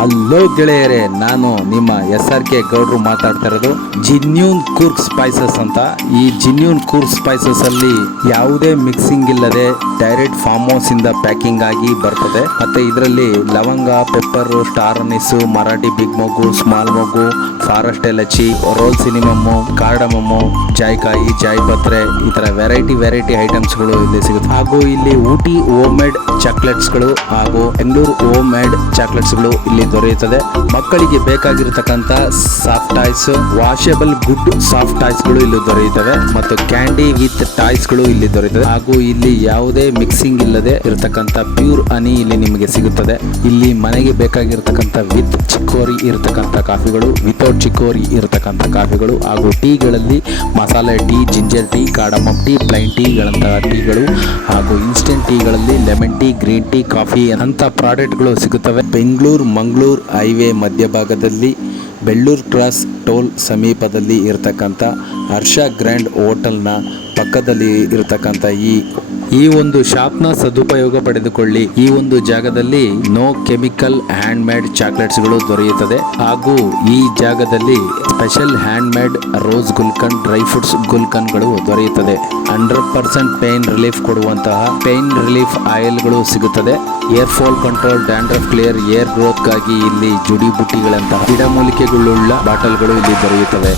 Hello ಗೆಳೆಯರೇ, ನಾನು ನಿಮ್ಮ SRK ಗೌಡ್ರು ಮಾತಾಡ್ತಾ ಇರೋದು. ಜಿನ್ಯೂನ್ ಕೂರ್ಗ್ ಸ್ಪೈಸಸ್ ಅಂತ. ಈ ಜಿನ್ಯೂನ್ ಕೂರ್ಗ್ ಸ್ಪೈಸಸ್ ಅಲ್ಲಿ ಯಾವುದೇ ಮಿಕ್ಸಿಂಗ್ ಇಲ್ಲದೆ ಡೈರೆಕ್ಟ್ ಫಾರ್ಮ್ ಹೌಸ್ ಇಂದ ಪ್ಯಾಕಿಂಗ್ ಆಗಿ ಬರ್ತದೆ. ಮತ್ತೆ ಇದರಲ್ಲಿ ಲವಂಗ, pepper, star Annies, Marathi big ಮೊಗ್ಗು, ಸ್ಮಾಲ್ ಮೊಗ್ಗು, ಫಾರೆಸ್ಟ್ ಎಲಚಿ, ರೋಲ್ ಸಿನಿಮಮ್ಮು, ಕಾರ್ಡಮಮ್ಮು, ಜಾಯ್ಕಾಯಿ, ಜಾಯ್ಪತ್ರೆ, ಈ ತರ ವೆರೈಟಿ ಐಟಮ್ಸ್ಗಳು ಇಲ್ಲಿ ಸಿಗುತ್ತೆ. ಹಾಗೂ ಇಲ್ಲಿ ಊಟಿ ಹೋಮ್ ಮೇಡ್ ಚಾಕ್ಲೇಟ್ಸ್ಗಳು ಹಾಗೂ ಬೆಂಗಳೂರು ಹೋಮ್ ಮೇಡ್ ಚಾಕ್ಲೇಟ್ಸ್ಗಳು ಇಲ್ಲಿ ದೊರೆಯುತ್ತದೆ. ಮಕ್ಕಳಿಗೆ ಬೇಕಾಗಿರತಕ್ಕಂತ soft toys, washable good soft ಟಾಯ್ಸ್ಗಳು ಇಲ್ಲಿ ದೊರೆಯುತ್ತವೆ ಮತ್ತು ಕ್ಯಾಂಡಿ ವಿತ್ ಟಾಯ್ಸ್ಗಳು ಇಲ್ಲಿ ದೊರೆಯುತ್ತದೆ. ಹಾಗೂ ಇಲ್ಲಿ ಯಾವುದೇ ಮಿಕ್ಸಿಂಗ್ ಇಲ್ಲದೆ ಇರತಕ್ಕಂತ ಪ್ಯೂರ್ ಹನಿ ಇಲ್ಲಿ ನಿಮಗೆ ಸಿಗುತ್ತದೆ. ಇಲ್ಲಿ ಮನೆಗೆ ಬೇಕಾಗಿರತಕ್ಕಂತ ವಿತ್ ಚಿಕ್ಕೋರಿ ಇರತಕ್ಕಂತ ಕಾಫಿಗಳು, ವಿತೌಟ್ ಚಿಕ್ಕೋರಿ ಇರತಕ್ಕಂತ ಕಾಫಿಗಳು, ಹಾಗೂ ಟೀಗಳಲ್ಲಿ ಮಸಾಲೆ tea, ginger tea, cardamom tea, plain ಟೀಗಳಂತಹ ಟೀಗಳು, ಹಾಗೂ ಇನ್ಸ್ಟೆಂಟ್ ಟೀಗಳಲ್ಲಿ lemon tea, green tea, coffee ಅಂತ ಪ್ರಾಡಕ್ಟ್ಗಳು ಸಿಗುತ್ತವೆ. ಬೆಂಗಳೂರು ಮಂಗಳೂರು ಹೈವೇ ಮಧ್ಯಭಾಗದಲ್ಲಿ ಬೆಳ್ಳೂರು ಕ್ರಾಸ್ ಟೋಲ್ ಸಮೀಪದಲ್ಲಿ ಇರತಕ್ಕಂಥ ಹರ್ಷ ಗ್ರ್ಯಾಂಡ್ ಹೋಟೆಲ್ನ ಪಕ್ಕದಲ್ಲಿ ಇರತಕ್ಕಂಥ ಈ ಒಂದು ಶಾಪ್ನ ಸದುಪಯೋಗ ಪಡೆದುಕೊಳ್ಳಿ. ಈ ಒಂದು ಜಾಗದಲ್ಲಿ ನೋ ಕೆಮಿಕಲ್ ಹ್ಯಾಂಡ್ ಮೇಡ್ ಚಾಕ್ಲೇಟ್ಸ್ಗಳು ದೊರೆಯುತ್ತದೆ. ಹಾಗೂ ಈ ಜಾಗದಲ್ಲಿ special handmade rose gulkand, dry fruits ಗುಲ್ಕನ್ಗಳು ದೊರೆಯುತ್ತದೆ. 100% ಪೇನ್ ರಿಲೀಫ್ ಕೊಡುವಂತಹ ಪೇನ್ ರಿಲೀಫ್ ಆಯಿಲ್ಗಳು ಸಿಗುತ್ತದೆ. Hair fall control, dandruff clear, hair ಗ್ರೋತ್ಗಾಗಿ ಇಲ್ಲಿ ಜುಡಿ ಬುಟ್ಟಿಗಳಂತಹ ಗಿಡಮೂಲಿಕೆಗಳುಳ್ಳ ಬಾಟಲ್ಗಳು ಇಲ್ಲಿ ದೊರೆಯುತ್ತವೆ.